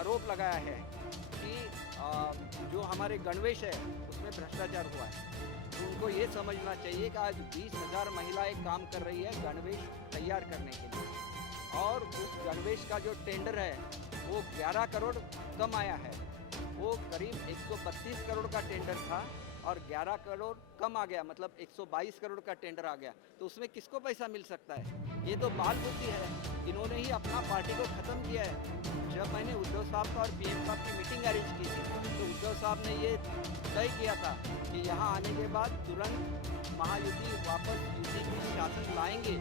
आरोप लगाया है कि जो हमारे गणवेश है उसमें भ्रष्टाचार हुआ है। तो उनको ये समझना चाहिए कि आज 20,000 महिलाएं काम कर रही है गणवेश तैयार करने के लिए, और उस गणवेश का जो टेंडर है वो 11 करोड़ कम आया है। वो करीब 132 करोड़ का टेंडर था और 11 करोड़ कम आ गया, मतलब 122 करोड़ का टेंडर आ गया। तो उसमें किसको पैसा मिल सकता है? ये तो बाल बुद्धि है। इन्होंने ही अपना पार्टी को ख़त्म किया है। जब मैंने उद्धव साहब का और पीएम साहब की मीटिंग अरेंज की थी तो उद्धव साहब ने ये तय किया था कि यहाँ आने के बाद तुरंत महायुति वापस युति की शासन लाएंगे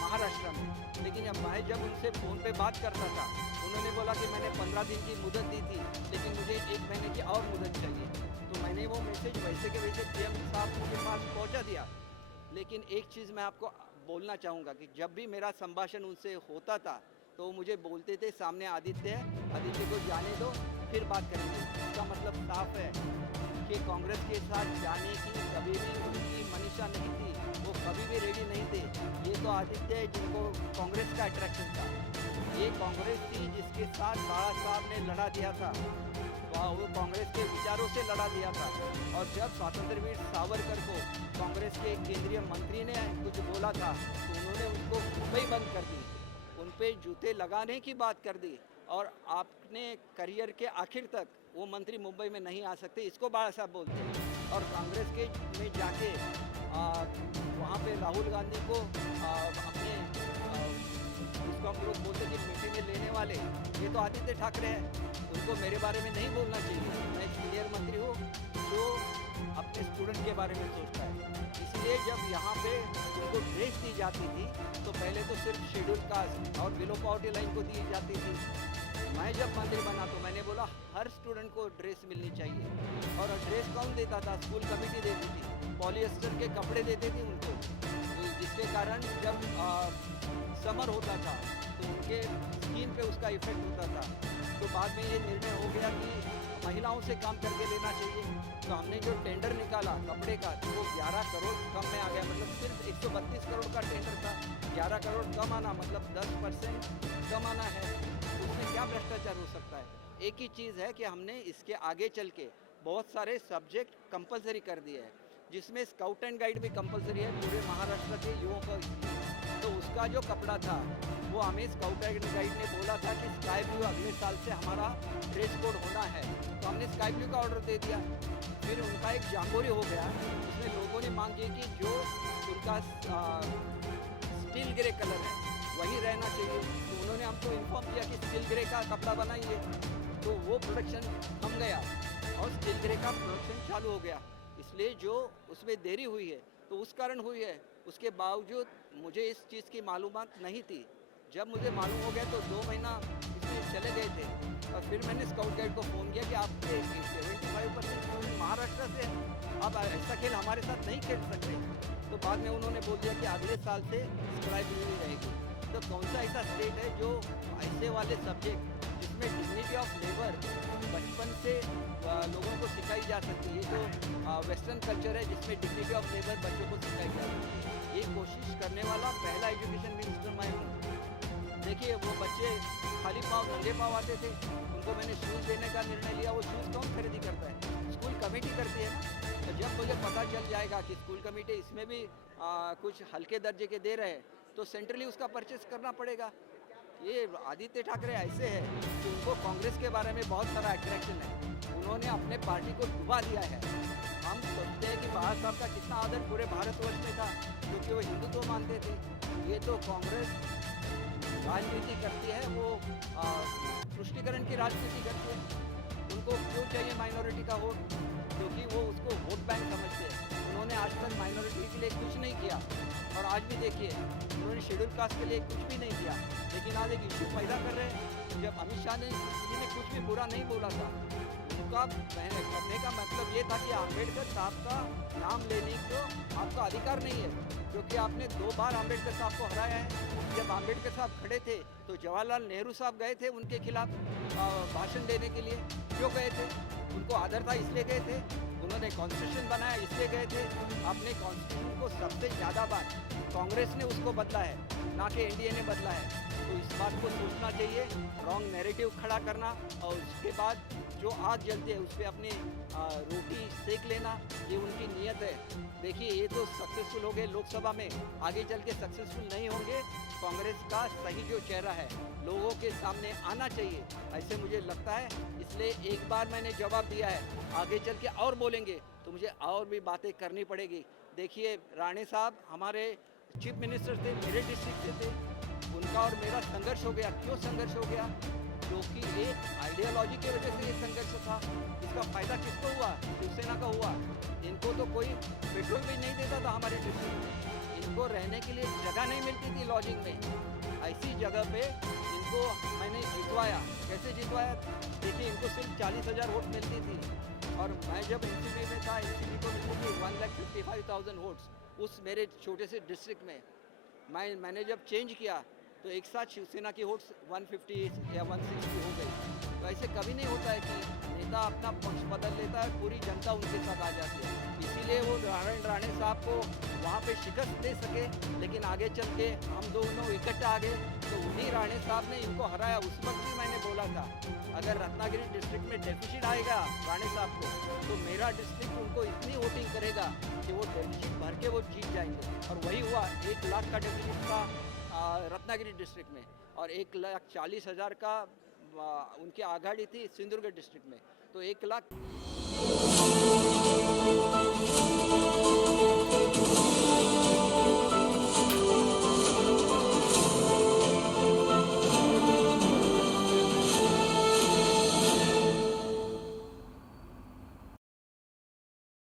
महाराष्ट्र में। लेकिन जब उनसे फ़ोन पे बात करता था उन्होंने बोला कि मैंने 15 दिन की मुदत दी थी, लेकिन मुझे 1 महीने की और मुदत चाहिए। तो मैंने वो मैसेज वैसे के वैसे पीएम साहब के पास पहुंचा दिया। लेकिन एक चीज़ मैं आपको बोलना चाहूँगा कि जब भी मेरा संभाषण उनसे होता था तो वो मुझे बोलते थे, सामने आदित्य है, आदित्य को जाने दो फिर बात करेंगे। इसका मतलब साफ है कि कांग्रेस के साथ जाने की कभी भी उनकी मनीषा नहीं थी, वो कभी भी रेडी नहीं थे। ये तो आदित्य है जिनको कांग्रेस का अट्रैक्शन था। ये कांग्रेस थी जिसके साथ बाला साहब ने लड़ा दिया था, वो कांग्रेस के विचारों से लड़ा दिया था। और जब स्वतंत्र वीर सावरकर को कांग्रेस के केंद्रीय मंत्री ने कुछ बोला था तो उन्होंने उनको मुंबई बंद कर दी, उन पे जूते लगाने की बात कर दी, और आपने करियर के आखिर तक वो मंत्री मुंबई में नहीं आ सकते, इसको बाला साहब बोलते हैं। और कांग्रेस के में जाके वहाँ पे राहुल गांधी को अपने उसको हम लोग बोलते कि मीटिंग में लेने वाले, ये तो आदित्य ठाकरे हैं। उनको मेरे बारे में नहीं बोलना चाहिए। मैं सीनियर मंत्री हूँ जो अपने स्टूडेंट के बारे में सोचता है। इसलिए जब यहाँ पे उनको ड्रेस दी जाती थी तो पहले तो सिर्फ शेड्यूल कास्ट और बिलो पॉवर्टी लाइन को दी जाती थी। मैं जब मंत्री बना तो मैंने बोला हर स्टूडेंट को ड्रेस मिलनी चाहिए। और ड्रेस कौन देता था? स्कूल कमेटी देती थी। पॉलिएस्टर के कपड़े देते थे उनको, जिसके कारण जब समर होता था तो उनके स्किन पे उसका इफेक्ट होता था। तो बाद में ये निर्णय हो गया कि महिलाओं से काम करके लेना चाहिए। तो हमने जो टेंडर निकाला कपड़े का तो वो 11 करोड़ कम में आ गया, मतलब सिर्फ 132 करोड़ का टेंडर था, 11 करोड़ कम आना मतलब 10% कम आना है। उसमें क्या भ्रष्टाचार हो सकता है? एक ही चीज़ है कि हमने इसके आगे चल के बहुत सारे सब्जेक्ट कंपलसरी कर दिए हैं, जिसमें स्काउट एंड गाइड भी कंपलसरी है पूरे महाराष्ट्र के युवाओं को। तो उसका जो कपड़ा था वो हमें स्काउट एंड गाइड ने बोला था कि स्काई ब्लू अगले साल से हमारा ड्रेस कोड होना है, तो हमने स्काई ब्लू का ऑर्डर दे दिया। फिर उनका एक जाम्बोरी हो गया, उसमें लोगों ने मांग की कि जो उनका स्टील ग्रे कलर है वही रहना चाहिए। तो उन्होंने हमको इन्फॉर्म किया कि स्टील ग्रे का कपड़ा बनाइए, तो वो प्रोडक्शन थम गया और स्टील ग्रे का प्रोडक्शन चालू हो गया। इसलिए जो उसमें देरी हुई है तो उस कारण हुई है। उसके बावजूद मुझे इस चीज़ की मालूमात नहीं थी। जब मुझे मालूम हो गया तो 2 महीना इसमें चले गए थे, और फिर मैंने स्काउट गाइड को फ़ोन किया कि आपके 75% महाराष्ट्र से हैं, आप ऐसा खेल हमारे साथ नहीं खेल सकते। तो बाद में उन्होंने बोल दिया कि अगले साल से स्काई ब्लू ही रहेगी। तो कौन सा ऐसा स्टेट है जो ऐसे वाले सब्जेक्ट जिसमें डिग्निटी ऑफ लेबर बचपन से लोगों को सिखाई जा सकती है, तो वेस्टर्न कल्चर है जिसमें डिग्निटी ऑफ लेबर बच्चों को सिखाई जा सकती है। ये कोशिश करने वाला पहला एजुकेशन मिनिस्टर मैं हूँ। देखिए वो बच्चे खाली पाँव नंगे पाँव आते थे, उनको मैंने शूज़ देने का निर्णय लिया। वो शूज़ कौन खरीदी करता है? स्कूल कमेटी करती है ना। तो जब मुझे पता चल जाएगा कि स्कूल कमेटी इसमें भी कुछ हल्के दर्जे के दे रहे हैं तो सेंट्रली उसका परचेस करना पड़ेगा। ये आदित्य ठाकरे ऐसे हैं कि उनको कांग्रेस के बारे में बहुत सारा अट्रैक्शन है, उन्होंने अपने पार्टी को डुबा दिया है। हम सोचते हैं कि बाला साहब का कितना आदर पूरे भारतवर्ष में था क्योंकि वो हिंदुत्व मानते थे। ये तो कांग्रेस राजनीति करती है, वो तुष्टीकरण की राजनीति करती है। उनको क्यों चाहिए माइनॉरिटी का वोट? क्योंकि वो उसको वोट बैंक समझते हैं। उन्होंने आज तक माइनॉरिटी के लिए कुछ नहीं किया, और आज भी देखिए उन्होंने शेड्यूल कास्ट के लिए कुछ भी नहीं किया। लेकिन आज एक इश्यू पैदा कर रहे हैं। जब अमित शाह ने किसी ने कुछ भी बुरा नहीं बोला था, उनका करने का मतलब ये था कि अम्बेडकर साहब का नाम लेने को आपका अधिकार नहीं है, क्योंकि आपने 2 बार अम्बेडकर साहब को हराया है। जब अम्बेडकर साहब खड़े थे तो जवाहरलाल नेहरू साहब गए थे उनके खिलाफ भाषण देने के लिए। क्यों गए थे? उनको आदर था इसलिए गए थे। उन्होंने कॉन्स्टिट्यूशन बनाया इसलिए गए थे। अपने कॉन्स्टिट्यूशन को सबसे ज़्यादा बार कांग्रेस ने उसको बदला है, ना कि एनडीए ने बदला है। तो इस बात को सोचना चाहिए, रॉन्ग नैरेटिव खड़ा करना और उसके बाद जो आग जलती है उस पर अपनी रोटी सेक लेना, ये उनकी नीयत है। देखिए ये तो सक्सेसफुल हो गए लोकसभा में, आगे चल के सक्सेसफुल नहीं होंगे। कांग्रेस का सही जो चेहरा है लोगों के सामने आना चाहिए, ऐसे मुझे लगता है। इसलिए एक बार मैंने जवाब दिया है, आगे चल के और बोलेंगे तो मुझे और भी बातें करनी पड़ेगी। देखिए राणे साहब हमारे चीफ मिनिस्टर थे, मेरे डिस्ट्रिक्ट से थे, उनका और मेरा संघर्ष हो गया। क्यों संघर्ष हो गया? क्योंकि एक आइडियोलॉजी की वजह से ये संघर्ष था। इसका फायदा किसको हुआ? शिवसेना का हुआ। इनको तो कोई पेट्रोल भी नहीं देता था हमारे डिस्ट्रिक्ट में, इनको रहने के लिए जगह नहीं मिलती थी लॉजिंग में। ऐसी जगह पे इनको मैंने जितवाया। कैसे जितवाया? देखिए इनको सिर्फ 40,000 वोट मिलती थी और मैं जब एनसीपी में था, एनसीपी को मिलती थी 1,55,000 वोट्स उस मेरे छोटे से डिस्ट्रिक्ट में। मैंने जब चेंज किया तो एक साथ शिवसेना की वोट्स 150 या 160 हो गई। तो ऐसे कभी नहीं होता है कि नेता अपना पक्ष बदल लेता है, पूरी जनता उनके साथ आ जाती है। इसीलिए वो नारायण राणे साहब को वहाँ पे शिकस्त दे सके, लेकिन आगे चल के हम दोनों इकट्ठा आ गए तो उन्हीं राणे साहब ने इनको हराया। उस वक्त भी मैंने बोला था अगर रत्नागिरी डिस्ट्रिक्ट में डेफिसिट आएगा राणे साहब को तो मेरा डिस्ट्रिक्ट उनको इतनी वोटिंग करेगा कि वो डेफिसिट भर के वो जीत जाएंगे। और वही हुआ, 1 लाख का डेफिसिट था रत्नागिरी डिस्ट्रिक्ट में और 1,40,000 का उनकी आघाड़ी थी सिंधुदुर्ग डिस्ट्रिक्ट में। तो 1 लाख